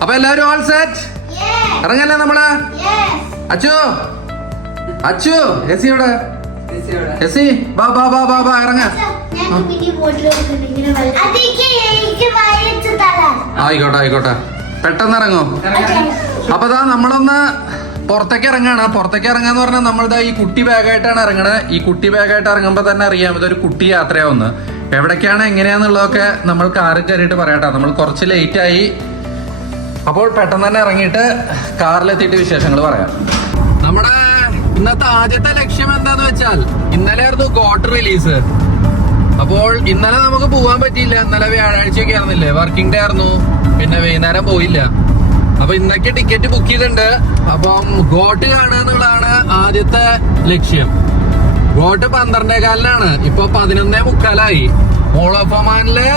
അപ്പൊ എല്ലാവരും all set ഇറങ്ങല്ലേ നമ്മള്? അച്ചു അച്ചു എസി എവിടെ? എസി ബാ ബാ ബാ ബാ ബാ ഇറങ്ങ. ആയിക്കോട്ടെ ആയിക്കോട്ടെ, പെട്ടെന്ന് ഇറങ്ങും. അപ്പൊ ദാ നമ്മളൊന്ന് പുറത്തേക്ക് ഇറങ്ങാണ്. പുറത്തേക്ക് ഇറങ്ങാന്ന് പറഞ്ഞാൽ നമ്മളിതാ ഈ കുട്ടി ബാഗായിട്ടാണ് ഇറങ്ങണത്. ഈ കുട്ടി ബാഗായിട്ട് ഇറങ്ങുമ്പോ തന്നെ അറിയാം ഇതൊരു കുട്ടി യാത്രയാവുന്നു. എവിടേക്കാണ് എങ്ങനെയാന്നുള്ളതൊക്കെ നമ്മൾ കാറിൽ കയറിയിട്ട് പറയാട്ടോ. നമ്മൾ കുറച്ച് ലേറ്റ് ആയി, അപ്പോൾ പെട്ടെന്ന് തന്നെ ഇറങ്ങിയിട്ട് കാറിലെത്തിയിട്ട് വിശേഷങ്ങൾ പറയാം. നമ്മുടെ ഇന്നത്തെ ആദ്യത്തെ ലക്ഷ്യം എന്താന്ന് വെച്ചാൽ, ഇന്നലെ ആയിരുന്നു ഗോട്ട് റിലീസ്. അപ്പോൾ ഇന്നലെ നമുക്ക് പോകാൻ പറ്റിയില്ല. ഇന്നലെ വ്യാഴാഴ്ചയൊക്കെ ആയിരുന്നില്ലേ, വർക്കിംഗ് ഡേ ആയിരുന്നു. പിന്നെ വൈകുന്നേരം പോയില്ല. അപ്പൊ ഇന്നൊക്കെ ടിക്കറ്റ് ബുക്ക് ചെയ്തിട്ടുണ്ട്. അപ്പം ഗോട്ട് കാണുക എന്നുള്ളതാണ് ആദ്യത്തെ ലക്ഷ്യം. ഗോട്ട് 12:15 ഇപ്പൊ 11:45. മോൾ ഓഫ് ഒമാനിലെ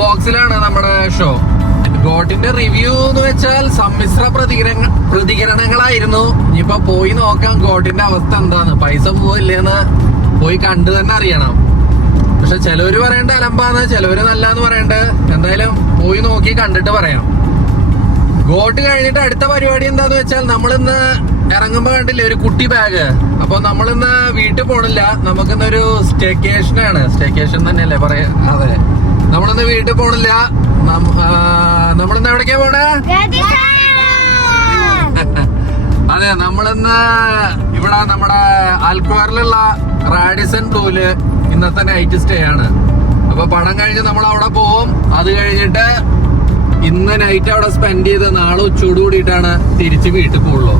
വോക്സിലാണ് നമ്മുടെ ഷോ. ഗോട്ടിന്റെ റിവ്യൂ എന്ന് വെച്ചാൽ സമ്മിശ്ര പ്രതികരണങ്ങളായിരുന്നു. ഇനിയിപ്പൊ പോയി നോക്കാം ഗോട്ടിന്റെ അവസ്ഥ എന്താന്ന്. പൈസ പോവില്ലേന്ന് പോയി കണ്ടു തന്നെ അറിയണം. പക്ഷെ ചിലവര് പറയണ്ട അലമ്പാന്ന്, ചിലവര് നല്ലാന്ന് പറയണ്ട. എന്തായാലും പോയി നോക്കി കണ്ടിട്ട് പറയാം. ഗോട്ട് കഴിഞ്ഞിട്ട് അടുത്ത പരിപാടി എന്താന്ന് വെച്ചാൽ, നമ്മളിന്ന് ഇറങ്ങുമ്പോ കണ്ടില്ലേ ഒരു കുട്ടി ബാഗ്. അപ്പൊ നമ്മളിന്ന് വീട്ടിൽ പോണില്ല, നമുക്കിന്നൊരു സ്റ്റേക്കേഷനാണ്. സ്റ്റേക്കേഷൻ തന്നെയല്ലേ പറയാ? അതെ, നമ്മളിന്ന് വീട്ടിൽ പോണില്ല. നമ്മളിന്ന് എവിടേക്കാ പോണേ? അതെ, നമ്മളിന്ന് ഇവിടെ നമ്മുടെ ആൽക്കുവാറിലുള്ള റാഡിസൺ ബ്ലൂല് ഇന്നത്തെ നൈറ്റ് സ്റ്റേ ആണ്. അപ്പൊ പണം കഴിഞ്ഞ് നമ്മൾ അവിടെ പോവും. അത് കഴിഞ്ഞിട്ട് ഇന്ന് നൈറ്റ് അവിടെ സ്പെൻഡ് ചെയ്ത് നാളെ ഉച്ചയോട് കൂടിയിട്ടാണ് തിരിച്ച് വീട്ടിൽ പോകുള്ളൂ.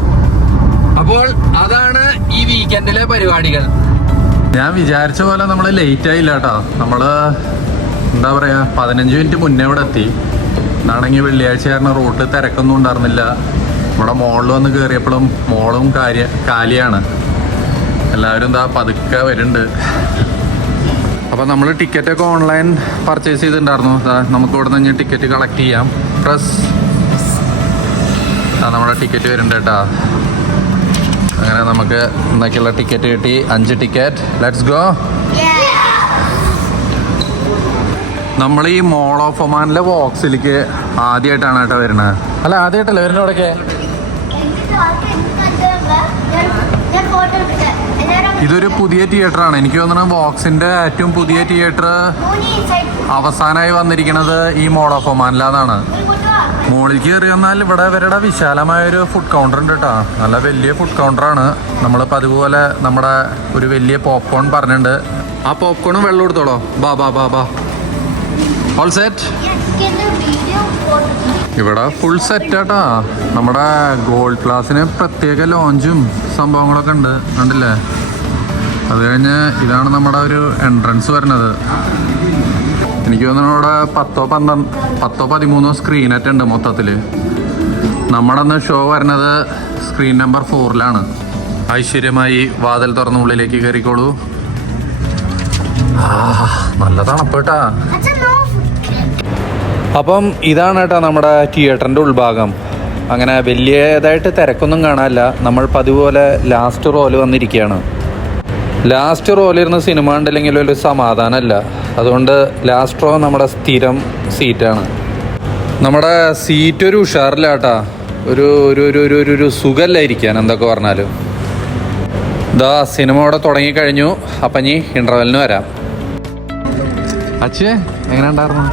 അപ്പോൾ അതാണ് ഈ വീക്കെൻഡിലെ പരിപാടികൾ. ഞാൻ വിചാരിച്ച പോലെ നമ്മൾ ലേറ്റ് ആയില്ല കേട്ടോ. നമ്മള് എന്താ പറയാ 15 മിനിറ്റ് മുന്നേ ഇവിടെ എത്തി. എന്നാണെങ്കിൽ വെള്ളിയാഴ്ച കാരണം റൂട്ട് തിരക്കൊന്നും ഉണ്ടായിരുന്നില്ല. ഇവിടെ മോളിൽ വന്ന് കയറിയപ്പോഴും മോളും കാലിയാണ്. എല്ലാവരും എന്താ പതുക്കെ വരുന്നുണ്ട്. അപ്പം നമ്മൾ ടിക്കറ്റൊക്കെ ഓൺലൈൻ പർച്ചേസ് ചെയ്തിട്ടുണ്ടായിരുന്നു. നമുക്ക് ഇവിടെ നിന്ന് ടിക്കറ്റ് കളക്ട് ചെയ്യാം. പ്ലസ് നമ്മുടെ ടിക്കറ്റ് വരുന്നുണ്ട് കേട്ടോ. അങ്ങനെ നമുക്ക് ഇന്നൊക്കെയുള്ള ടിക്കറ്റ് കിട്ടി. 5 ടിക്കറ്റ്. Let's go. നമ്മൾ ഈ മോൾ ഓഫ് ഒമാനിലെ വോക്സിലേക്ക് ആദ്യമായിട്ടാണ് കേട്ടോ വരുന്നത്. അല്ല, ആദ്യമായിട്ടല്ലേ വരുന്നത് ഇവിടേക്ക്? ഇതൊരു പുതിയ തിയേറ്റർ ആണ്. എനിക്ക് തോന്നുന്നു വോക്സിന്റെ ഏറ്റവും പുതിയ തിയേറ്റർ അവസാനമായി വന്നിരിക്കുന്നത് ഈ മോൾ ഓഫ് ഒമാനിലാന്നാണ്. മുകളിലേക്ക് കയറി വന്നാൽ ഇവിടെ ഇവരുടെ വിശാലമായൊരു ഫുഡ് കൗണ്ടർ ഉണ്ട് കേട്ടോ. നല്ല വലിയ ഫുഡ് കൗണ്ടറാണ്. നമ്മളിപ്പോൾ അതുപോലെ നമ്മുടെ ഒരു വലിയ പോപ്കോൺ പറഞ്ഞിട്ടുണ്ട്. ആ പോപ്കോണും വെള്ളം എടുത്തോളോ. ബാ ബാ ബാ ബാ. All set. ഇവിടെ ഫുൾ സെറ്റ് ആട്ടാ. നമ്മുടെ ഗോൾഡ് ക്ലാസ്സിന് പ്രത്യേക ലോഞ്ചും സംഭവങ്ങളൊക്കെ ഉണ്ട്, കണ്ടില്ലേ? അത് കഴിഞ്ഞ് ഇതാണ് നമ്മുടെ ഒരു എൻട്രൻസ് വരുന്നത്. എനിക്ക് തോന്നുന്നു ഇവിടെ 10-13 സ്ക്രീനറ്റ് ഉണ്ട് മൊത്തത്തിൽ. നമ്മുടെ അന്ന് ഷോ വരുന്നത് സ്ക്രീൻ നമ്പർ 4-ലാണ്. ഐശ്വര്യമായി വാതിൽ തുറന്ന് ഉള്ളിലേക്ക് കയറിക്കോളൂ. നല്ല തണുപ്പേട്ടാ. അപ്പം ഇതാണ് കേട്ടോ നമ്മുടെ തിയേറ്ററിൻ്റെ ഉൾഭാഗം. അങ്ങനെ വലിയതായിട്ട് തിരക്കൊന്നും കാണാനില്ല. നമ്മൾ പതിവ് പോലെ ലാസ്റ്റ് റോല് വന്നിരിക്കുകയാണ്. ലാസ്റ്റ് റോലിരുന്ന് സിനിമ കണ്ടില്ലെങ്കിൽ ഒരു സമാധാനമല്ല. അതുകൊണ്ട് ലാസ്റ്റ് റോ നമ്മുടെ സ്ഥിരം സീറ്റാണ്. നമ്മുടെ സീറ്റ് ഒരു ഉഷാറില്ല കേട്ടാ. ഒരു സുഖമല്ലായിരിക്കാൻ എന്തൊക്കെ പറഞ്ഞാലും. ഇതാ സിനിമ ഇവിടെ തുടങ്ങിക്കഴിഞ്ഞു. അപ്പം ഇനി ഇൻ്റർവെല്ലിന് വരാം. അച്ഛേ എങ്ങനെ ഉണ്ടായിരുന്നു?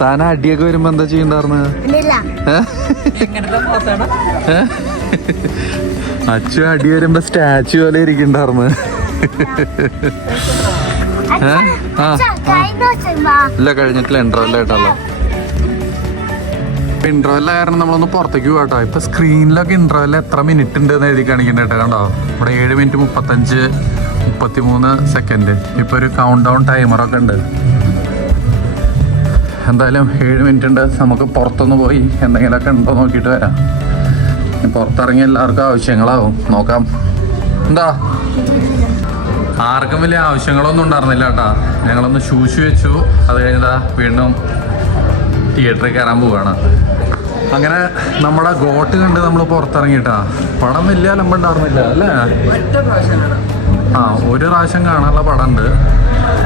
താൻ അടിയൊക്കെ വരുമ്പോ എന്താ ചെയ്യണ്ടായിരുന്നു? അച്ചു അടി വരുമ്പോ സ്റ്റാച്ചു പോലെ ഇരിക്കണ്ടായിരുന്നു. ഇല്ല, കഴിഞ്ഞിട്ടില്ല. ഇന്റർവെല്ലായിട്ടല്ലോ. ഇന്റർവെല്ല കാരണം നമ്മളൊന്ന് പുറത്തേക്ക് പോകാട്ടോ. ഇപ്പൊ സ്ക്രീനിലൊക്കെ ഇന്റർവെല്ല എത്ര മിനിറ്റ് ഉണ്ട് എന്ന് എഴുതി കാണിക്കണ്ടേട്ടോ. കണ്ടോ, ഇവിടെ 7 മിനിറ്റ് 33 സെക്കൻഡ്. ഇപ്പൊ ഒരു കൗണ്ട് ഡൗൺ ടൈമറൊക്കെ ഉണ്ട്. എന്തായാലും 7 മിനിറ്റ് ഉണ്ട്. നമുക്ക് പുറത്തൊന്ന് പോയി എന്തെങ്കിലുമൊക്കെ ഉണ്ടോ നോക്കിയിട്ട് വരാം. പുറത്തിറങ്ങി എല്ലാവർക്കും ആവശ്യങ്ങളാവും, നോക്കാം. എന്താ ആർക്കും വലിയ ആവശ്യങ്ങളൊന്നും ഉണ്ടായിരുന്നില്ല കേട്ടാ. ഞങ്ങളൊന്ന് ഷൂസ് വെച്ചു. അത് കഴിഞ്ഞതാ വീണ്ടും തിയേറ്ററിൽ കയറാൻ പോവുകയാണ്. അങ്ങനെ നമ്മുടെ ഗോട്ട് കണ്ട് നമ്മൾ പുറത്തിറങ്ങിയിട്ടാ. പടം വലിയ അലമ്പുണ്ടായിരുന്നില്ല അല്ലേ? ഒരു പ്രാവശ്യം കാണാനുള്ള പടം ഉണ്ട്.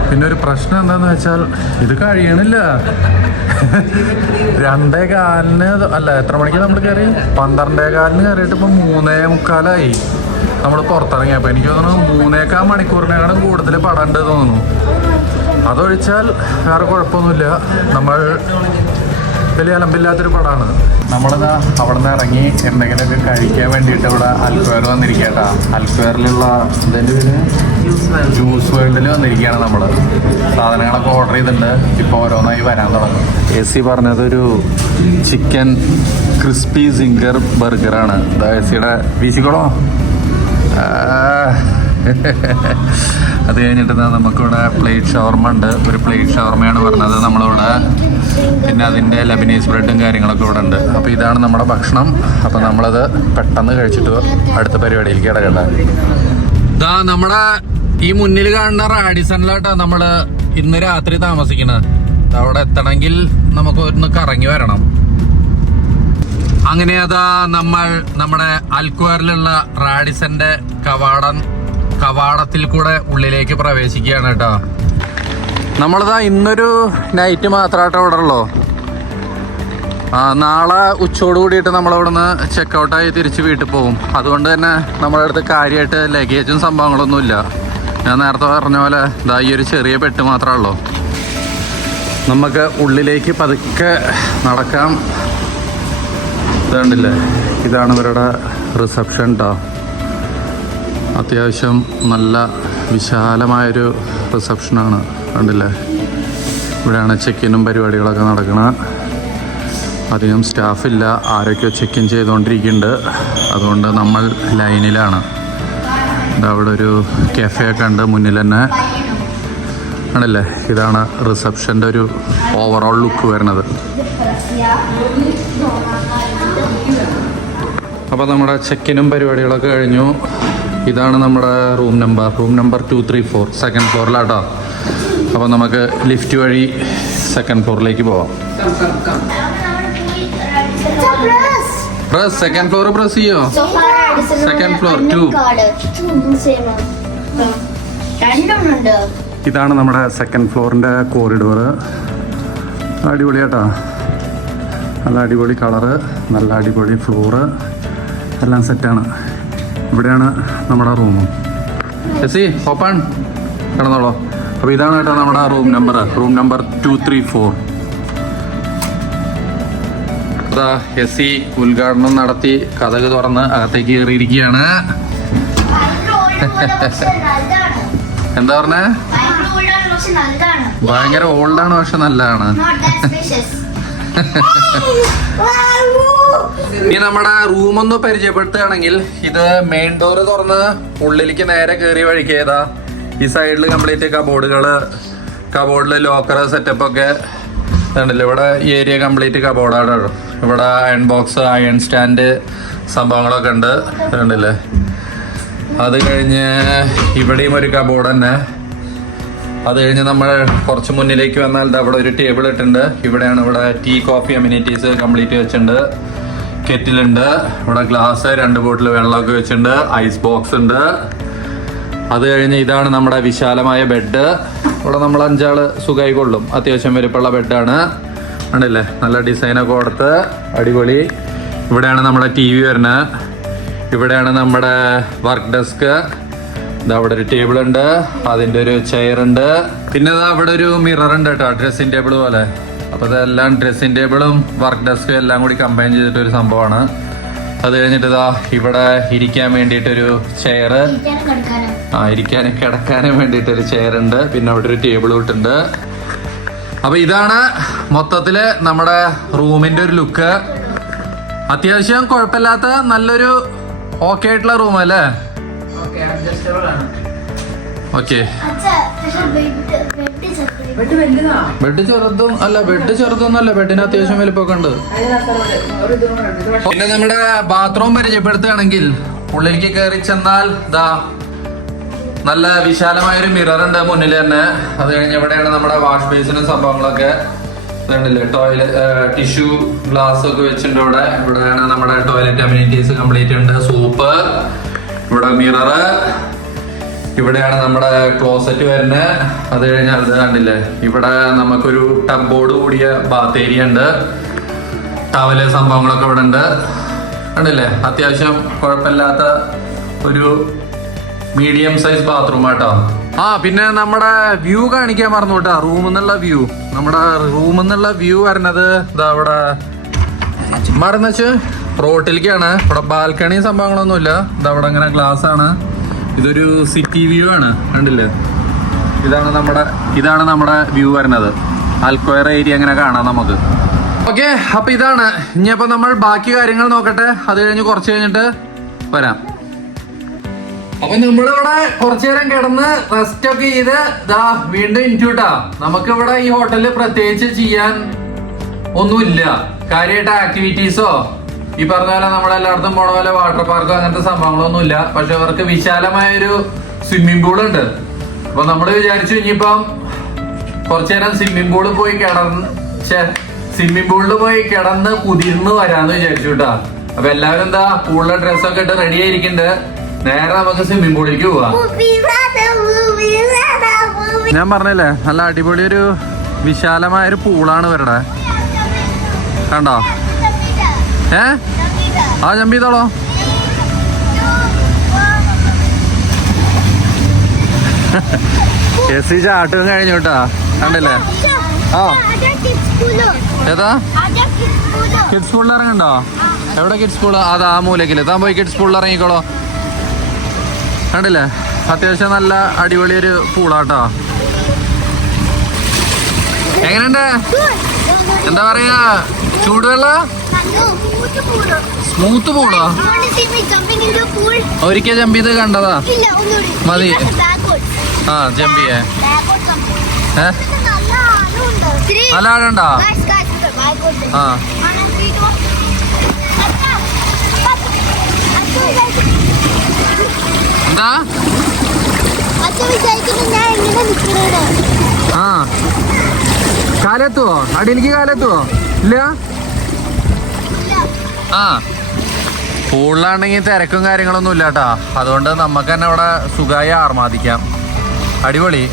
പിന്നെ ഒരു പ്രശ്നം എന്താന്ന് വെച്ചാൽ ഇത് കഴിയണില്ല. 2:15 അല്ല, എത്ര മണിക്ക് നമ്മൾ കയറി? 12:15 കയറിയിട്ട് ഇപ്പം 3:45 നമ്മൾ പുറത്തിറങ്ങിയപ്പോൾ എനിക്ക് തോന്നുന്നു 3.25 മണിക്കൂറിനേക്കാളും കൂടുതൽ പടം ഉണ്ട് തോന്നുന്നു. അതൊഴിച്ചാൽ വേറെ കുഴപ്പമൊന്നുമില്ല. നമ്മൾ വലിയ അലമ്പില്ലാത്തൊരു പടമാണ്. നമ്മളിതാ അവിടെ നിന്ന് ഇറങ്ങി എന്തെങ്കിലുമൊക്കെ കഴിക്കാൻ വേണ്ടിയിട്ട് ഇവിടെ അൽക്വയർ വന്നിരിക്കട്ടാ. അൽക്വയറിലുള്ള ജ്യൂസ് വേൾഡിൽ വന്നിരിക്കുകയാണ് നമ്മൾ. സാധനങ്ങളൊക്കെ ഓർഡർ ചെയ്തിട്ടുണ്ട്. ഇപ്പോൾ ഓരോന്നായി വരാൻ തുടങ്ങും. AC പറഞ്ഞതൊരു ചിക്കൻ ക്രിസ്പി സിംഗർ ബർഗറാണ്. AC-യുടെ വീശിക്കോളോ. അത് കഴിഞ്ഞിട്ട് നമുക്കിവിടെ പ്ലേറ്റ് ഷവർമ ഉണ്ട്. ഒരു പ്ലേറ്റ് ഷവർമയാണ് പറഞ്ഞത് നമ്മളിവിടെ. പിന്നെ അതിൻ്റെ ലബനീസ് ബ്രെഡും കാര്യങ്ങളൊക്കെ ഇവിടെ ഉണ്ട്. അപ്പോൾ ഇതാണ് നമ്മുടെ ഭക്ഷണം. അപ്പോൾ നമ്മളത് പെട്ടെന്ന് കഴിച്ചിട്ട് അടുത്ത പരിപാടിയിലേക്ക് കിടക്കണ്ട. ഇതാ നമ്മുടെ ഈ മുന്നിൽ കാണുന്ന റാഡിസണിലാട്ടോ നമ്മൾ ഇന്ന് രാത്രി താമസിക്കുന്നത്. അവിടെ എത്തണമെങ്കിൽ നമുക്ക് ഒന്ന് കറങ്ങി വരണം. അങ്ങനെ അതാ നമ്മൾ നമ്മുടെ അൽക്വയറിലുള്ള റാഡിസന്റെ കവാടത്തിൽ കൂടെ ഉള്ളിലേക്ക് പ്രവേശിക്കുകയാണ് കേട്ടോ. നമ്മളിതാ ഇന്നൊരു നൈറ്റ് മാത്രമായിട്ട് അവിടെ ഉള്ളൂ. നാളെ ഉച്ചയോട് കൂടിയിട്ട് നമ്മളവിടെ നിന്ന് ചെക്കൗട്ടായി തിരിച്ച് വീട്ടിൽ പോകും. അതുകൊണ്ട് തന്നെ നമ്മുടെ അടുത്ത് കാര്യമായിട്ട് ലഗേജും സംഭവങ്ങളൊന്നുമില്ല. ഞാൻ നേരത്തെ പറഞ്ഞ പോലെ ഇതാ ഈ ഒരു ചെറിയ പെട്ട് മാത്രമേ ഉള്ളൂ. നമുക്ക് ഉള്ളിലേക്ക് പതുക്കെ നടക്കാം. ഇതുണ്ടല്ലേ, ഇതാണ് ഇവരുടെ റിസപ്ഷൻ കേട്ടോ. അത്യാവശ്യം നല്ല വിശാലമായൊരു റിസപ്ഷനാണ്. കണ്ടില്ലേ, ഇവിടെയാണ് ചെക്കിനും പരിപാടികളൊക്കെ നടക്കുന്നത്. അധികം സ്റ്റാഫില്ല, ആരൊക്കെയോ ചെക്കിൻ ചെയ്തുകൊണ്ടിരിക്കുന്നുണ്ട്. അതുകൊണ്ട് നമ്മൾ ലൈനിലാണ്. അവിടെ ഒരു കഫേ ഒക്കെ ഉണ്ട് മുന്നിൽ തന്നെ. ആണല്ലേ, ഇതാണ് റിസപ്ഷൻ്റെ ഒരു ഓവറോൾ ലുക്ക് വരുന്നത്. അപ്പോൾ നമ്മുടെ ചെക്കിനും പരിപാടികളൊക്കെ കഴിഞ്ഞു. ഇതാണ് നമ്മുടെ റൂം നമ്പർ 234, സെക്കൻഡ് ഫ്ലോറിലാട്ടോ. അപ്പോൾ നമുക്ക് ലിഫ്റ്റ് വഴി സെക്കൻഡ് ഫ്ലോറിലേക്ക് പോവാം. സെക്കൻഡ് ഫ്ലോർ പ്രസ് ചെയ്യോ? Second floor 2. ഇതാണ് നമ്മുടെ സെക്കൻഡ് ഫ്ലോറിൻ്റെ കോറിഡോർ. അടിപൊളിയാട്ടോ, നല്ല അടിപൊളി കളറ്, നല്ല അടിപൊളി ഫ്ലോറ്, എല്ലാം സെറ്റാണ്. ഇവിടെയാണ് നമ്മുടെ റൂമും. ഓപ്പൺ കിടന്നോളൂ. അപ്പോൾ ഇതാണ് കേട്ടോ നമ്മുടെ റൂം നമ്പർ 234. അതാ AC ഉദ്ഘാടനം നടത്തി കതക് തുറന്ന് അകത്തേക്ക് കയറിയിരിക്കുകയാണ്. എന്താ പറഞ്ഞേ? ഭയങ്കര ഓൾഡാണ്, പക്ഷെ നല്ലതാണ്. ഇനി നമ്മുടെ റൂമൊന്ന് പരിചയപ്പെടുത്തുകയാണെങ്കിൽ, ഇത് മെയിൻ ഡോറ് തുറന്ന് ഉള്ളിലേക്ക് നേരെ കയറി വഴിക്കേതാ ഈ സൈഡിൽ കംപ്ലീറ്റ് കബോർഡിൽ ലോക്കർ സെറ്റപ്പ് ഒക്കെ ഉണ്ടല്ലോ. ഇവിടെ ഈ ഏരിയ കംപ്ലീറ്റ് കബോർഡാണ്. ഇവിടെ അയൺ ബോക്സ്, അയൺ സ്റ്റാൻഡ് സംഭവങ്ങളൊക്കെ ഉണ്ട്. കണ്ടില്ലേ. അത് കഴിഞ്ഞ് ഇവിടെയും ഒരു കബോർഡ് തന്നെ. അത് കഴിഞ്ഞ് നമ്മൾ കുറച്ച് മുന്നിലേക്ക് വന്നാൽ അവിടെ ഒരു ടേബിൾ ഇട്ടുണ്ട്. ഇവിടെ ടീ കോഫി അമ്യൂണിറ്റീസ് കംപ്ലീറ്റ് വെച്ചിട്ടുണ്ട്. കെറ്റിലുണ്ട്. ഇവിടെ ഗ്ലാസ്, 2 ബോട്ടിൽ വെള്ളമൊക്കെ വെച്ചിട്ടുണ്ട്. ഐസ് ബോക്സ് ഉണ്ട്. അത് കഴിഞ്ഞ് ഇതാണ് നമ്മുടെ വിശാലമായ ബെഡ്. ഇവിടെ നമ്മൾ 5 ആള് സുഖമായി കൊള്ളും. അത്യാവശ്യം വലുപ്പമുള്ള ബെഡാണ്. കണ്ടില്ലേ, നല്ല ഡിസൈനൊക്കെ കൊടുത്ത് അടിപൊളി. ഇവിടെയാണ് നമ്മുടെ TV വരുന്നത്. ഇവിടെയാണ് നമ്മുടെ വർക്ക് ഡെസ്ക്. അവിടെ ഒരു ടേബിൾ ഉണ്ട്, അതിൻ്റെ ഒരു ചെയർ ഉണ്ട്. പിന്നെ അവിടെ ഒരു മിറർ ഉണ്ട് കേട്ടോ, ഡ്രസ്സിംഗ് ടേബിൾ പോലെ. അപ്പോൾ ഇതെല്ലാം ഡ്രസ്സിംഗ് ടേബിളും വർക്ക് ഡെസ്കും എല്ലാം കൂടി കമ്പൈൻ ചെയ്തിട്ടൊരു സംഭവമാണ്. അത് കഴിഞ്ഞിട്ട് ഇവിടെ ഇരിക്കാൻ വേണ്ടിയിട്ടൊരു ചെയർ, ഇരിക്കാനും കിടക്കാനും വേണ്ടിയിട്ടൊരു ചെയർ ഉണ്ട്. പിന്നെ അവിടെ ഒരു ടേബിൾ ഇട്ടുണ്ട്. അപ്പോൾ ഇതാണ് മൊത്തത്തിൽ നമ്മുടെ റൂമിൻ്റെ ഒരു ലുക്ക്. അത്യാവശ്യം കുഴപ്പമില്ലാത്ത നല്ലൊരു ഓക്കെ ആയിട്ടുള്ള റൂം അല്ലേ? ഓക്കെ. ബെഡ് ചെറുതൊന്നും അല്ല, ബെഡിന് അത്യാവശ്യം വലുപ്പമൊക്കെ ഉണ്ട്. പിന്നെ നമ്മുടെ ബാത്റൂം പരിചയപ്പെടുത്തുകയാണെങ്കിൽ, ഉള്ളിലേക്ക് കയറി ചെന്നാൽ നല്ല വിശാലമായൊരു മിറർ ഉണ്ട് മുന്നിൽ തന്നെ. അത് കഴിഞ്ഞ് ഇവിടെയാണ് നമ്മുടെ വാഷ് ബേസിനും സംഭവങ്ങളൊക്കെ ഇതുണ്ടല്ലേ. ടോയ്ലറ്റ് ടിഷ്യൂ ഗ്ലാസ് ഒക്കെ വെച്ചിട്ടുണ്ട്. ഇവിടെയാണ് നമ്മുടെ ടോയ്ലറ്റ് അമ്യൂണിറ്റീസ് കംപ്ലീറ്റ് ഉണ്ട്. സൂപ്പ്, ഇവിടെ മിറർ, ഇവിടെയാണ് നമ്മുടെ ക്ലോസറ്റ് വരുന്നത്. അത് കഴിഞ്ഞാൽ അത് കണ്ടില്ലേ, ഇവിടെ നമുക്കൊരു ടബോർഡ് കൂടിയ ബാത്ത് ഏരിയ ഉണ്ട്. ടവല് സംഭവങ്ങളൊക്കെ ഇവിടെ ഉണ്ട്. കണ്ടില്ലേ, അത്യാവശ്യം കുഴപ്പമില്ലാത്ത ഒരു മീഡിയം സൈസ് ബാത്റൂം ആട്ടോ. പിന്നെ നമ്മുടെ വ്യൂ കാണിക്കാൻ മറന്നു കേട്ടോ. റൂമിൽ നിന്നുള്ള വ്യൂ, നമ്മുടെ റൂമിൽ നിന്നുള്ള വ്യൂ വരുന്നത് ഇതാ അവിടെ മറന്നുവെച്ച് റോട്ടിലേക്കാണ്. ഇവിടെ ബാൽക്കണി സംഭവങ്ങളൊന്നുമില്ല. ഇതാ അവിടെ ഇങ്ങനെ ഗ്ലാസ് ആണ്. ഇതൊരു സിറ്റി വ്യൂ ആണ്, കണ്ടില്ലേ. ഇതാണ് നമ്മുടെ വ്യൂ വരുന്നത്. ആൽക്കോയർ ഏരിയ അങ്ങനെ കാണാം നമുക്ക്. ഓക്കെ, അപ്പൊ ഇതാണ്. ഇനിയപ്പോ നമ്മൾ ബാക്കി കാര്യങ്ങൾ നോക്കട്ടെ. അത് കഴിഞ്ഞ് കുറച്ച് കഴിഞ്ഞിട്ട് വരാം. അപ്പൊ നമ്മളിവിടെ കുറച്ചു നേരം കിടന്ന് റെസ്റ്റ് ഒക്കെ ചെയ്ത് വീണ്ടും ഇൻറ്റൂട്ടാ. നമുക്കിവിടെ ഈ ഹോട്ടലിൽ പ്രത്യേകിച്ച് ചെയ്യാൻ ഒന്നുമില്ല. കാര്യമായിട്ട് ആക്ടിവിറ്റീസോ ഈ പറഞ്ഞ പോലെ നമ്മളെല്ലായിടത്തും പോണ പോലെ വാട്ടർ പാർക്കോ അങ്ങനത്തെ സംഭവങ്ങളൊന്നുമില്ല. പക്ഷെ അവർക്ക് വിശാലമായൊരു സ്വിമ്മിംഗ് പൂൾ ഉണ്ട്. അപ്പൊ നമ്മൾ വിചാരിച്ചു ഇനിയിപ്പം കുറച്ചു നേരം സ്വിമ്മിംഗ് പൂളിൽ പോയി കിടന്ന് കുതിർന്ന് വരാന്ന് വിചാരിച്ചു കേട്ടാ. അപ്പൊ എല്ലാവരും പൂളിലെ ഡ്രസ്സൊക്കെ ഇട്ട് റെഡി ആയിരിക്കുന്നുണ്ട്. നേരെ നമുക്ക് സ്വിമ്മിംഗ് പൂളിലേക്ക് പോവാം. ഞാൻ പറഞ്ഞില്ലേ, നല്ല അടിപൊളി ഒരു വിശാലമായൊരു പൂളാണ് ഇവരുടെ. കണ്ടോ? ജമ്പ് ചെയ്തോളോ. എസ് ചാട്ടും കഴിഞ്ഞു കേട്ടാ. കണ്ടില്ലേ? ഏതാ കിഡ്സ് സ്കൂളിൽ ഇറങ്ങണ്ടോ? എവിടെ കിഡ്സ് സ്കൂള്? അതാ മൂലക്കില്. താൻ പോയി കിഡ്സ് സ്കൂളിൽ ഇറങ്ങിക്കോളോ. കണ്ടില്ലേ, അത്യാവശ്യം നല്ല അടിപൊളി ഒരു പൂളാട്ടോ. എങ്ങനെയുണ്ട്? എന്താ പറയാ, ചൂടുവെള്ള സ്മൂത്ത് പൂളോ? ഒരിക്കൽ ജമ്പ് ചെയ്ത് കണ്ടതാ മതി. ജമ്പ് ചെയ്യേ. നല്ല ആടുണ്ടോ? എന്താ കാലെത്തുവോ? അടിയിലേക്ക് കാലെത്തുവോ? ഇല്ല. പൂളിലാണെങ്കിൽ തിരക്കും കാര്യങ്ങളൊന്നും ഇല്ല കേട്ടാ. അതുകൊണ്ട് നമുക്ക് തന്നെ അവിടെ സുഖമായി ആർമാദിക്കാം. അടിപൊളി.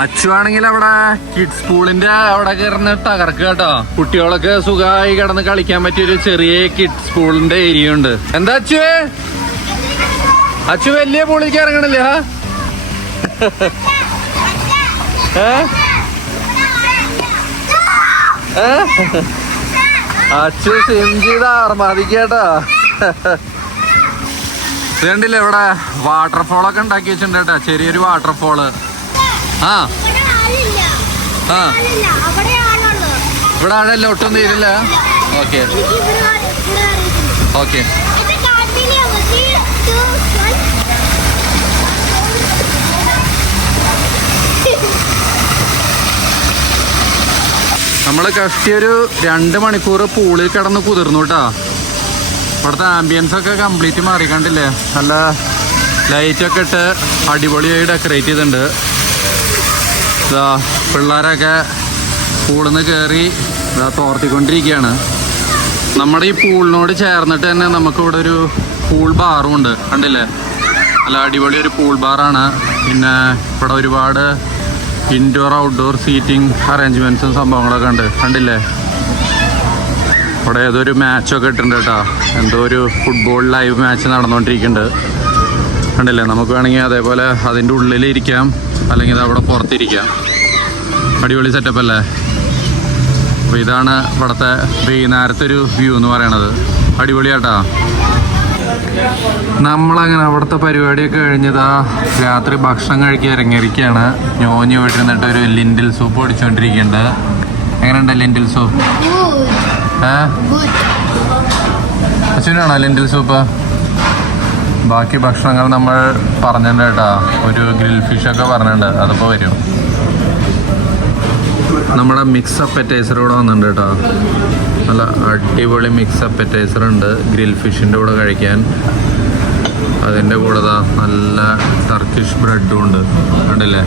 അച്ചുവാണെങ്കിൽ അവിടെ കിഡ്സ് പൂളിന്റെ അവിടെ കിടന്ന് തകർക്കുക കേട്ടോ. കുട്ടികളൊക്കെ സുഖമായി കിടന്ന് കളിക്കാൻ പറ്റിയൊരു ചെറിയ കിഡ്സ് പൂളിന്റെ ഏരിയ ഉണ്ട്. എന്താ അച്ചു വലിയ പൂളിലേക്ക് ഇറങ്ങണില്ല? അച്ചു സ്വിം ചെയ്ത് ആർമാദിക്കട്ടോ. ഇത് കണ്ടില്ലേ, ഇവിടെ വാട്ടർഫോളൊക്കെ ഉണ്ടാക്കി വെച്ചിട്ടുണ്ട് കേട്ടോ. ചെറിയൊരു വാട്ടർഫോള്. ഇവിടെ ആഴല്ല, ഒട്ടും തീരില്ല. Okay okay. നമ്മള് കഷ്ടിയൊരു 2 മണിക്കൂർ പൂളിൽ കിടന്ന് കുതിർന്നു കേട്ടാ. ഇവിടുത്തെ ആംബിയൻസ് ഒക്കെ കംപ്ലീറ്റ് മാറി. കണ്ടില്ലേ, നല്ല ലൈറ്റൊക്കെ ഇട്ട് അടിപൊളിയായി ഡെക്കറേറ്റ് ചെയ്തിട്ടുണ്ട്. പിള്ളേരൊക്കെ പൂളിൽ നിന്ന് കയറി തോർത്തിക്കൊണ്ടിരിക്കുകയാണ്. നമ്മുടെ ഈ പൂളിനോട് ചേർന്നിട്ട് തന്നെ നമുക്കിവിടെ ഒരു പൂൾ ബാറും ഉണ്ട്. കണ്ടില്ലേ, നല്ല അടിപൊളി ഒരു പൂൾ ബാറാണ്. പിന്നെ ഇവിടെ ഒരുപാട് ഇൻഡോർ ഔട്ട്ഡോർ സീറ്റിംഗ് അറേഞ്ച്മെൻറ്റ്സും സംഭവങ്ങളൊക്കെ ഉണ്ട്. കണ്ടില്ലേ, ഇവിടെ ഏതൊരു മാച്ചൊക്കെ ഇട്ടിട്ടുണ്ട് കേട്ടോ. എന്തോ ഒരു ഫുട്ബോൾ ലൈവ് മാച്ച് നടന്നുകൊണ്ടിരിക്കുന്നുണ്ട്. കണ്ടില്ലേ, നമുക്ക് വേണമെങ്കിൽ അതേപോലെ അതിൻ്റെ ഉള്ളിലിരിക്കാം, അല്ലെങ്കിൽ അവിടെ പുറത്തിരിക്കാം. അടിപൊളി സെറ്റപ്പ് അല്ലേ. അപ്പോൾ ഇതാണ് ഇവിടുത്തെ വൈകുന്നേരത്തെ ഒരു വ്യൂ എന്ന് പറയണത്. അടിപൊളിയാട്ടാ. നമ്മളങ്ങനെ അവിടുത്തെ പരിപാടിയൊക്കെ കഴിഞ്ഞതാ രാത്രി ഭക്ഷണം കഴിക്കാൻ ഇറങ്ങിയിരിക്കുകയാണ്. ഞോഞ്ഞു വീട്ടിരുന്നിട്ട് ഒരു ലിൻഡിൽ സൂപ്പ് അടിച്ചുകൊണ്ടിരിക്കുന്നുണ്ട്. എങ്ങനെയുണ്ട് ലിൻഡിൽ സൂപ്പ്? അച്ഛനാണോ ലിൻഡിൽ സൂപ്പ്? ബാക്കി ഭക്ഷണങ്ങൾ നമ്മൾ പറഞ്ഞിട്ടുണ്ട് കേട്ടോ. ഒരു ഗ്രിൽ ഫിഷൊക്കെ പറഞ്ഞിട്ടുണ്ട്, അതിപ്പോൾ വരും. നമ്മുടെ മിക്സ് അപ്പറ്റൈസർ കൂടെ വന്നിട്ടുണ്ട് കേട്ടോ. നല്ല അടിപൊളി മിക്സ് അപ്പറ്റൈസർ ഉണ്ട് ഗ്രിൽ ഫിഷിൻ്റെ കൂടെ കഴിക്കാൻ. അതിൻ്റെ കൂടെ നല്ല ടർക്കിഷ് ബ്രെഡും ഉണ്ട്. കണ്ടില്ലേ,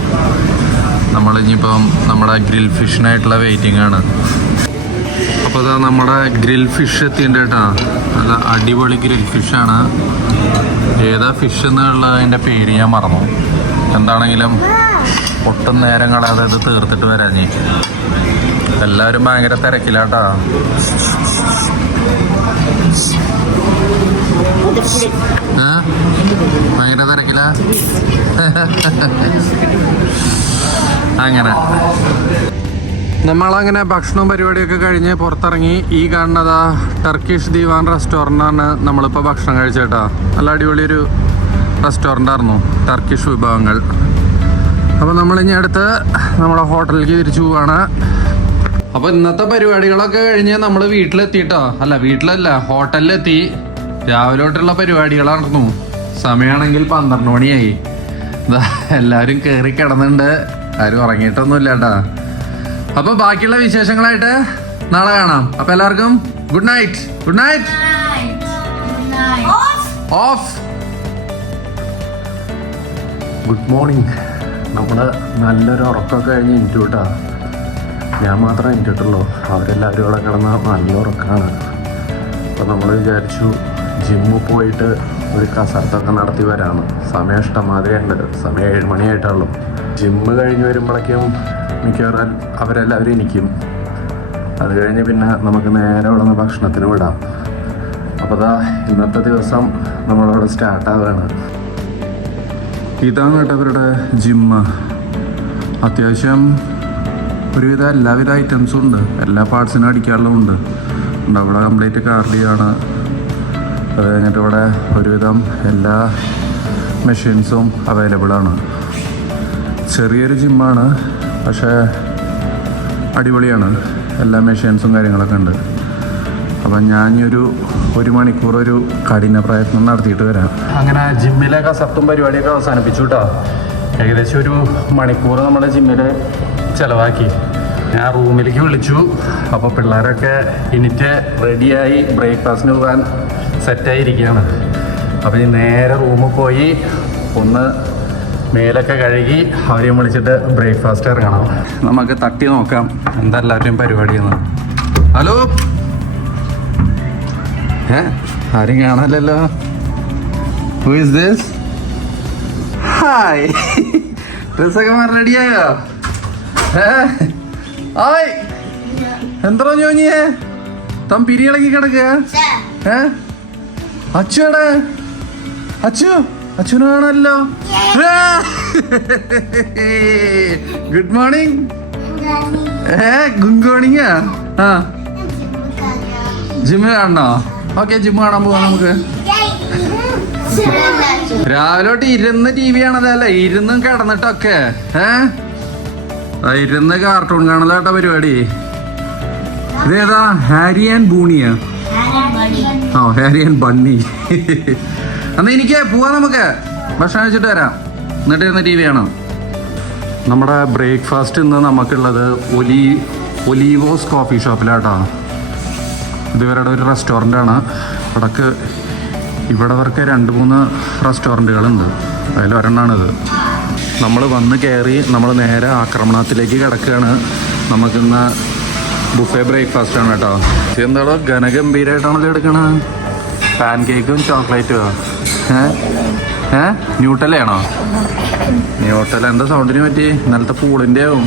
നമ്മളിനിയിപ്പം നമ്മുടെ ഗ്രിൽ ഫിഷിനായിട്ടുള്ള വെയിറ്റിംഗ് ആണ്. അപ്പോൾ നമ്മുടെ ഗ്രിൽ ഫിഷ് എത്തിയിട്ടുണ്ട് കേട്ടോ. നല്ല അടിപൊളി ഗ്രിൽ ഫിഷാണ്. ഏതാ ഫിഷ് എന്നുള്ള അതിൻ്റെ പേര് ഞാൻ മറന്നു. എന്താണെങ്കിലും ഒട്ടും നേരം കളയാതെ ഇത് തീർത്തിട്ട് വരാൻ. എല്ലാവരും ഭയങ്കര തിരക്കിലാട്ടാ. ഭയങ്കര തിരക്കില. അങ്ങനെ നമ്മളങ്ങനെ ഭക്ഷണവും പരിപാടിയൊക്കെ കഴിഞ്ഞ് പുറത്തിറങ്ങി. ഈ കാണുന്നതാ ടർക്കിഷ് ദിവാൻ റെസ്റ്റോറൻ്റാണ് നമ്മളിപ്പോൾ ഭക്ഷണം കഴിച്ചേട്ടാ. നല്ല അടിപൊളി ഒരു റെസ്റ്റോറൻ്റ് ആയിരുന്നു, ടർക്കിഷ് വിഭവങ്ങൾ. അപ്പോൾ നമ്മളിനി അടുത്ത് നമ്മുടെ ഹോട്ടലിലേക്ക് തിരിച്ചു പോവാണ്. അപ്പോൾ ഇന്നത്തെ പരിപാടികളൊക്കെ കഴിഞ്ഞ് നമ്മൾ വീട്ടിലെത്തിയിട്ടോ. അല്ല വീട്ടിലല്ല, ഹോട്ടലിലെത്തി. രാവിലെ തൊട്ടുള്ള പരിപാടികളായിരുന്നു. സമയമാണെങ്കിൽ 12 മണിയായി. എല്ലാവരും കയറി കിടന്നുണ്ട്, ആരും ഉറങ്ങിയിട്ടൊന്നുമില്ല കേട്ടാ. അപ്പൊ ബാക്കിയുള്ള വിശേഷങ്ങളായിട്ട് നാളെ കാണാം. അപ്പൊ എല്ലാവർക്കും good night. Good night. Of. Good morning. നമ്മള് നല്ലൊരു ഉറക്കമൊക്കെ കഴിഞ്ഞ് എനിക്ക് കേട്ടാ. ഞാൻ മാത്രമേ എനിക്കിട്ടുള്ളൂ, അവരെല്ലാവരും ഇവിടെ കിടന്ന നല്ല ഉറക്കമാണ്. അപ്പോൾ നമ്മൾ വിചാരിച്ചു ജിമ്മിൽ പോയിട്ട് ഒരു കസരത്തൊക്കെ നടത്തി വരാമെന്ന്. സമയം ഇഷ്ടംമാതിരി ഉണ്ട്. സമയം 7 മണിയായിട്ടുള്ളൂ. ജിമ്മ് കഴിഞ്ഞ് വരുമ്പോഴേക്കും മിക്കവാറും അവരെല്ലാവരും ഇരിക്കും. അത് കഴിഞ്ഞ് പിന്നെ നമുക്ക് നേരെ ഇവിടെ നിന്ന് ഭക്ഷണത്തിന് വിടാം. അപ്പോൾ ദാ ഇന്നത്തെ ദിവസം നമ്മളവിടെ സ്റ്റാർട്ടാവുകയാണ്. ഇതാണ് കേട്ടോ അവരുടെ ജിമ്മ്. അത്യാവശ്യം ഒരുവിധം എല്ലാവിധ ഐറ്റംസും ഉണ്ട്. എല്ലാ പാർട്സിനും അടിക്കാനുള്ളതുണ്ട്. അവിടെ കംപ്ലീറ്റ് കാർഡിയോ ആണ്. അത് കഴിഞ്ഞിട്ട് ഇവിടെ ഒരുവിധം എല്ലാ മെഷീൻസും അവൈലബിൾ ആണ്. ചെറിയൊരു ജിമ്മാണ്, പക്ഷേ അടിപൊളിയാണ്. എല്ലാ മെഷീൻസും കാര്യങ്ങളൊക്കെ ഉണ്ട്. അപ്പം ഞാനൊരു 1 മണിക്കൂർ ഒരു കഠിന പ്രയത്നം നടത്തിയിട്ട് വരാം. അങ്ങനെ ജിമ്മിലെ കസർത്തും പരിപാടിയൊക്കെ അവസാനിപ്പിച്ചു കേട്ടോ. ഏകദേശം 1 മണിക്കൂർ നമ്മുടെ ജിമ്മിൽ ചിലവാക്കി. ഞാൻ റൂമിലേക്ക് വിളിച്ചു. അപ്പോൾ പിള്ളേരൊക്കെ എണീറ്റ് റെഡിയായി ബ്രേക്ക്ഫാസ്റ്റിന് പോകാൻ സെറ്റായിരിക്കുകയാണ്. അപ്പോൾ ഈ നേരെ റൂമിൽ പോയി ഒന്ന് മേലൊക്കെ കഴുകി അവരെയും വിളിച്ചിട്ട് ബ്രേക്ക്ഫാസ്റ്റ് ഇറങ്ങണം. നമുക്ക് തട്ടി നോക്കാം എന്താ എല്ലാവരുടെയും പരിപാടിയെന്ന്. ഹലോ, ആരും കാണാനല്ലോ. Who is this? ഹായ്, ഡ്രസ്സൊക്കെ മാറി റെഡിയായോ? ആയ്, എന്താ ചോഞ്ഞിയേ? തം പിരിയിളക്കി കിടക്കുക. അച്ചുടെ അച്ഛനെ കാണാനല്ലോ. Good morning. ഗുഡ് മോർണിംഗാ. ആ, ജിമ്മ് കാണണോ? ഓക്കെ, ജിമ്മ് കാണാൻ പോവാം നമുക്ക്. രാവിലെ തൊട്ട് ഇരുന്ന് TV കാണതല്ലേ, ഇരുന്നും കിടന്നിട്ടൊക്കെ. ഇരുന്ന് കാർട്ടൂൺ കാണലാട്ട പരിപാടി. ഇതേതാ? ഹാരി ആൻഡ് ബൂണിയാ? ഓ, ഹാരി ആൻഡ് ബണ്ണി. എന്നാ എനിക്ക് പോവാം, നമുക്ക് ഭക്ഷണം കഴിച്ചിട്ട് വരാം, എന്നിട്ട് ഇരുന്ന് TV കാണാം. നമ്മുടെ ബ്രേക്ക്ഫാസ്റ്റ് ഇന്ന് നമുക്കുള്ളത് ഒലീവോസ് കോഫി ഷോപ്പിലാട്ടോ. ഇത് ഇവരുടെ ഒരു റെസ്റ്റോറൻ്റാണ്. ഇവിടെ അവർക്ക് 2-3 റെസ്റ്റോറൻറ്റുകളുണ്ട്. അതിലൊരെണ്ണാണിത്. നമ്മൾ വന്ന് കയറി നമ്മൾ നേരെ ആക്രമണത്തിലേക്ക് കിടക്കുകയാണ്. നമുക്കിന്ന് ബുഫേ ബ്രേക്ക്ഫാസ്റ്റാണ് കേട്ടോ. എന്താണോ ഘനഗംഭീരമായിട്ടാണല്ലോ എടുക്കണത്. പാൻ കേക്കും ചോക്ലേറ്റും. ന്യൂട്ടലയാണോ? ന്യൂട്ടല. എന്താ സൗണ്ടിന് പറ്റി? ഇന്നലത്തെ പൂളിൻ്റെ ആവും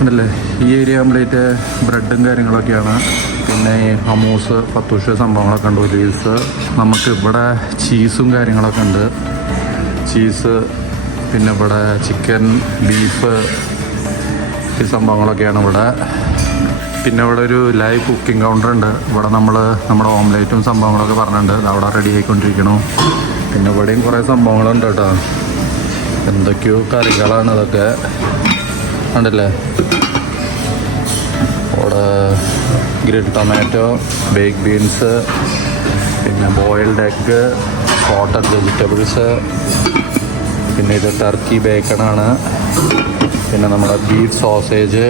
ഉണ്ടല്ലേ. ഈ ഏരിയ കംപ്ലീറ്റ് ബ്രെഡും കാര്യങ്ങളൊക്കെയാണ്. പിന്നെ ഹമൂസ്, പത്തൂഷ് സംഭവങ്ങളൊക്കെ ഉണ്ട്. ഒലീവ്സ്. നമുക്ക് ഇവിടെ ചീസും കാര്യങ്ങളൊക്കെ ഉണ്ട്. ചീസ്, പിന്നെ ഇവിടെ ചിക്കൻ, ബീഫ്, ഈ സംഭവങ്ങളൊക്കെയാണ് ഇവിടെ. പിന്നെ ഇവിടെ ഒരു ലൈവ് കുക്കിംഗ് കൗണ്ടർ ഉണ്ട്. ഇവിടെ നമ്മുടെ ഓംലേറ്റും സംഭവങ്ങളൊക്കെ പറഞ്ഞിട്ടുണ്ട്. അവിടെ റെഡി ആയിക്കൊണ്ടിരിക്കണു. പിന്നെ ഇവിടെയും കുറേ സംഭവങ്ങളുണ്ട് കേട്ടോ. എന്തൊക്കെയോ കറികളാണ് ഇതൊക്കെ ഉണ്ടല്ലേ. ഇവിടെ ഗ്രിൽഡ് ടൊമാറ്റോ, ബേക്ക് ബീൻസ്, പിന്നെ ബോയിൽഡ് എഗ്ഗ്, സോട്ടഡ് വെജിറ്റബിൾസ്, പിന്നെ ഇത് ടർക്കി ബേക്കണാണ്, പിന്നെ നമ്മുടെ ബീഫ് സോസേജ്,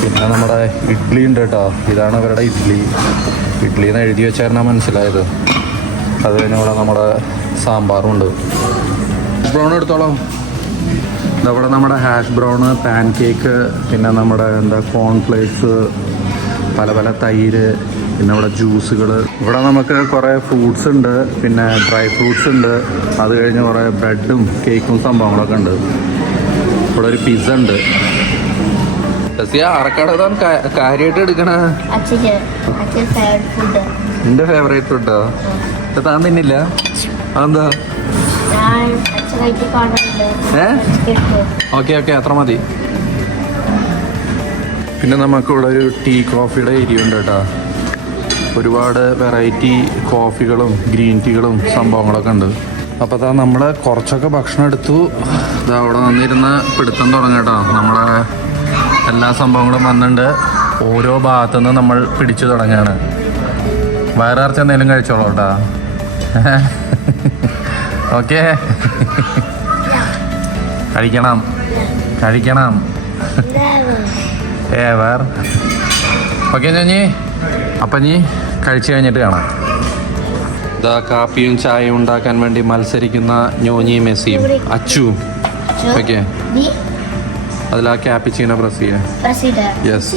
പിന്നെ നമ്മുടെ ഇഡ്ഡലി ഉണ്ട് കേട്ടോ. ഇതാണ് ഇവരുടെ ഇഡ്ഡലി എന്ന് എഴുതി വെച്ചാൽ മനസ്സിലായത്. അത് കഴിഞ്ഞ് ഇവിടെ നമ്മുടെ സാമ്പാറും ഉണ്ട്. ബ്രൗൺ എടുത്തോളാം. ഇതവിടെ നമ്മുടെ ഹാഷ് ബ്രൗണ്, പാൻ കേക്ക്, പിന്നെ നമ്മുടെ കോൺഫ്ലേക്സ്, പല തൈര്, പിന്നെ ഇവിടെ ജ്യൂസുകൾ. ഇവിടെ നമുക്ക് കുറേ ഫ്രൂട്ട്സ് ഉണ്ട്, പിന്നെ ഡ്രൈ ഫ്രൂട്ട്സ് ഉണ്ട്. അത് കഴിഞ്ഞ് കുറേ ബ്രെഡും കേക്കും സംഭവങ്ങളൊക്കെ ഉണ്ട്. ഇവിടെ ഒരു പിസ്സ ഉണ്ട്. ആർക്കാണ് കാര്യമായിട്ട് എടുക്കണ? എന്റെ ഫേവറേറ്റ് ഫുഡാ. താൻ തിന്നില്ല? അതെന്താ? ഓക്കെ അത്ര മതി. പിന്നെ നമുക്കിവിടെ ഒരു ടീ കോഫിയുടെ ഏരിയ ഉണ്ട് കേട്ടോ. ഒരുപാട് വെറൈറ്റി കോഫികളും ഗ്രീൻ ടീകളും സംഭവങ്ങളൊക്കെ ഉണ്ട്. അപ്പോൾ അതാ നമ്മൾ കുറച്ചൊക്കെ ഭക്ഷണം എടുത്തു. ഇതാ അവിടെ വന്നിരുന്ന് പിടുത്തം തുടങ്ങി കേട്ടോ. നമ്മളെ എല്ലാ സംഭവങ്ങളും വന്നിട്ടുണ്ട്. ഓരോ ഭാഗത്തുനിന്ന് നമ്മൾ പിടിച്ചു തുടങ്ങുകയാണ്. വയറിറച്ച് എന്തെങ്കിലും കഴിച്ചോളൂ കേട്ടോ. ഓക്കെ, കഴിക്കണം. വേറെ ഓക്കെ ഞഞ്ഞി. അപ്പം നീ കഴിച്ചു കഴിഞ്ഞിട്ട് കാണാം. ഇതാ കാപ്പിയും ചായയും ഉണ്ടാക്കാൻ വേണ്ടി മത്സരിക്കുന്ന ഞോഞ്ഞി മെസ്സിയും അച്ചുവും. ഓക്കെ, അതിലാ ക്യാപ്പിച്ചീനോ പ്രസ് ചെയ്യാം. യെസ്,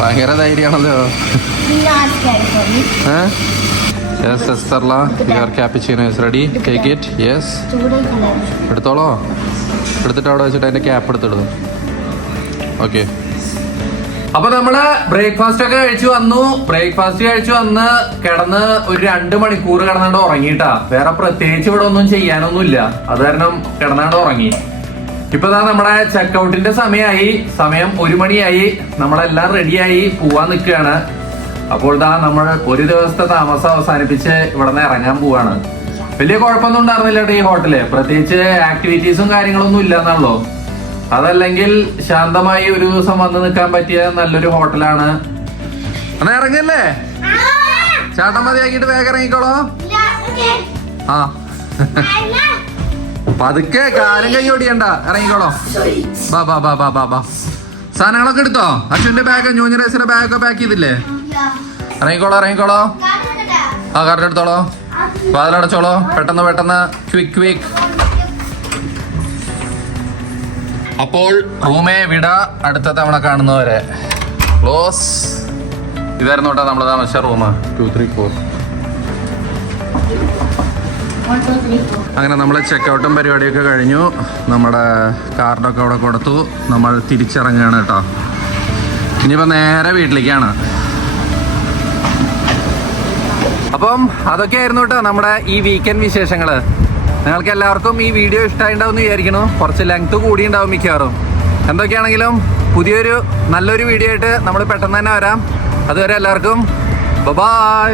ഭയങ്കര ധൈര്യമാണല്ലോ. യെസ് എസ്തർല, your cappuccino is ready. Take it. Yes, എടുത്തോളോ. എടുത്തിട്ട് അവിടെ വെച്ചിട്ട് അതിന്റെ ക്യാപ്പ് എടുത്തിടും. ഓക്കെ, അപ്പൊ നമ്മള് ബ്രേക്ക്ഫാസ്റ്റ് ഒക്കെ കഴിച്ചു വന്ന് കിടന്ന് ഒരു 2 മണിക്കൂർ കിടന്നാണ്ട് ഉറങ്ങിട്ടാ. വേറെ പ്രത്യേകിച്ച് ഇവിടെ ഒന്നും ചെയ്യാനൊന്നുമില്ല. അത് കാരണം കിടന്നാണ്ട് ഉറങ്ങി. ഇപ്പൊ നമ്മുടെ ചെക്കൗട്ടിന്റെ സമയം 1 മണിയായി. നമ്മളെല്ലാം റെഡിയായി പോവാൻ നിൽക്കുകയാണ്. അപ്പോൾ നമ്മൾ ഒരു ദിവസത്തെ താമസം അവസാനിപ്പിച്ച് ഇവിടെ നിന്ന് ഇറങ്ങാൻ പോവാണ്. വലിയ കുഴപ്പമൊന്നും ഉണ്ടായിരുന്നില്ല ഈ ഹോട്ടല്. പ്രത്യേകിച്ച് ആക്ടിവിറ്റീസും കാര്യങ്ങളൊന്നും ഇല്ല എന്നുള്ളൂ. അതല്ലെങ്കിൽ ശാന്തമായി ഒരു ദിവസം വന്ന് നിൽക്കാൻ പറ്റിയ നല്ലൊരു ഹോട്ടലാണ്. എന്നാ ഇറങ്ങല്ലേ? ചേട്ടൻ മതിയാക്കിട്ട് വേഗം ഇറങ്ങിക്കോളോ. ആ പതുക്കെ, കാലും കൈ ഓടിയണ്ട, ഇറങ്ങിക്കോളോ. ബാ. സാധനങ്ങളൊക്കെ എടുത്തോ? അച്ഛന്റെ ബാഗ്, ന്യൂഞ്ഞ റേസിന്റെ ബാഗൊക്കെ പാക്ക് ചെയ്തില്ലേ? ഇറങ്ങിക്കോളോ. ആ കാർഡ് എടുത്തോളോ. വാതിലടച്ചോളോ. പെട്ടെന്ന് ക്വിക്ക്. അപ്പോൾ റൂമേ വിട. അടുത്ത തവണ കാണുന്നവരെ ക്ലോസ്. ഇതായിരുന്നു കേട്ടോ നമ്മൾ താമസിച്ച റൂം. 2, 3, 4. അങ്ങനെ നമ്മൾ ചെക്കൗട്ടും പരിപാടിയൊക്കെ കഴിഞ്ഞു. നമ്മുടെ കാർഡൊക്കെ അവിടെ കൊടുത്തു. നമ്മൾ തിരിച്ചിറങ്ങുകയാണ് കേട്ടോ. ഇനിയിപ്പോൾ നേരെ വീട്ടിലേക്കാണ്. അപ്പം അതൊക്കെയായിരുന്നു കേട്ടോ നമ്മുടെ ഈ വീക്കെൻഡ് വിശേഷങ്ങൾ. നിങ്ങൾക്ക് എല്ലാവർക്കും ഈ വീഡിയോ ഇഷ്ടമായിട്ടുണ്ടാവും എന്ന് വിചാരിക്കുന്നു. കുറച്ച് ലെങ്ത് കൂടിയുണ്ടാവും മിക്കവാറും. എന്തൊക്കെയാണെങ്കിലും നല്ലൊരു വീഡിയോ ആയിട്ട് നമ്മൾ പെട്ടെന്ന് തന്നെ വരാം. അതുവരെ എല്ലാവർക്കും ബൈ.